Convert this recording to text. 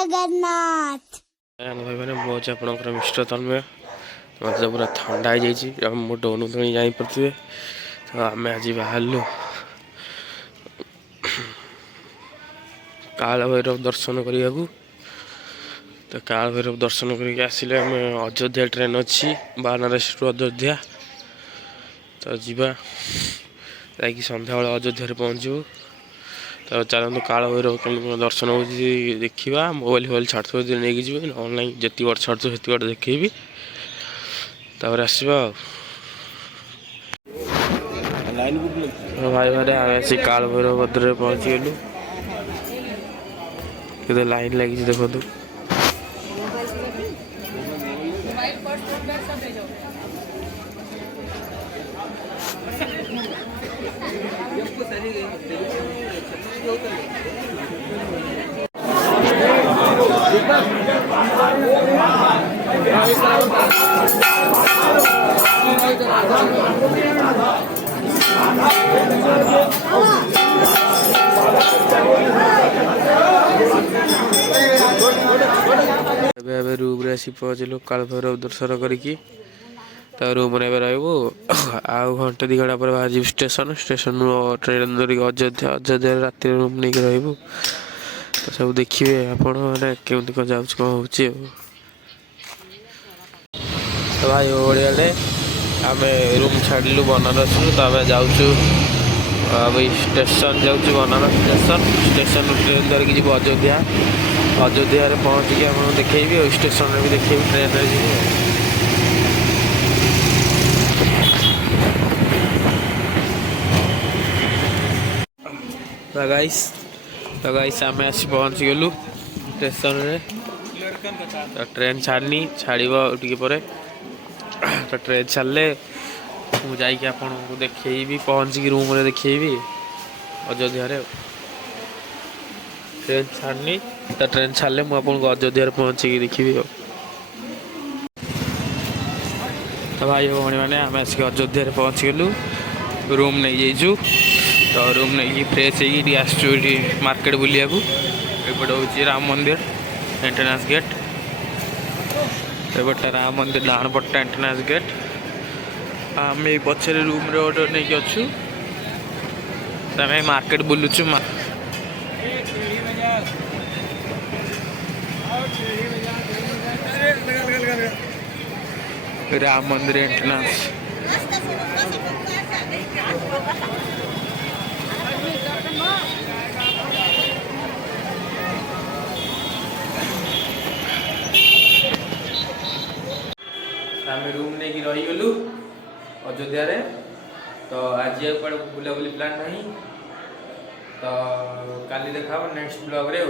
जगन्नाथ। भाई मैंने बहुत आपंकर मिस्टर तन्मय मत पूरा ठंडा हो मो डोन जापे तो आम आज बाहर काल भैरव दर्शन करने को। तो काल भैरव दर्शन करके आसिले आम अयोध्या ट्रेन अच्छी बानारस टू अयोध्या तो जीवा सन्ध्या बेला अयोध्या पहुँचू। तो चलते काल भैरव कमी दर्शन हो देखा मोबाइल फोबाइल छाड़ नहीं जी ऑनलाइन जी बार छाड़ से बार देखी तापर आसवा भाई भाई आसी काल भैरव भद्र पहुँची गलु के लाइन लगी देखो रूम रे आसी पहुँचलु काल भैरव दर्शन करी रूम रे रही आउ घंटे 2 घंटा पर बाहर स्टेशन स्टेशन ट्रेन धरिक अयोध्या अयोध्या रात रूम नहीं रही तो सब देखिए आपण मैंने केमती कौन जाऊँ कौन हो तो भाई ओडिया आम रूम छाड़ू बनारस तो आम जाऊँ अभी स्टेशन जाऊँ Banaras station station train धरिकी ji Ayodhya Ayodhya पहुँचिकी आपको देखी स्टेशन भी देखी ट्रेन रे जी। तो गाइस आम आसी पहुँची गलु स्टेशन रे तो ट्रेन छाड़नी छाड़ टे तो ट्रेन छाड़े मुझे आपको देखी पहुँचिकी रूम रे देखी अयोध्या ट्रेन छाड़नी तो ट्रेन छाड़े मुझे अयोध्या पहुँचिकी देखी। तो भाई भाई मैंने आम आसिक अयोध्या पहुँची गलु रूम नहीं जाइचु तो रूम नहीं फ्रेश होगी आसचु मार्केट बुलिया एपटे हूँ राम मंदिर एंट्रेंस गेट एपटे राम मंदिर डाण पट्टा एंट्रेंस गेट आम पचर रूम रे नहीं अच्छु आम मार्केट बुलुचु राम मंदिर एंट्रेंस आम रूम नहीं रही गलु अयोध्या रे तो आज बुलाबुली प्लान नहीं तो काली देखा नेक्स्ट ब्लॉग रे।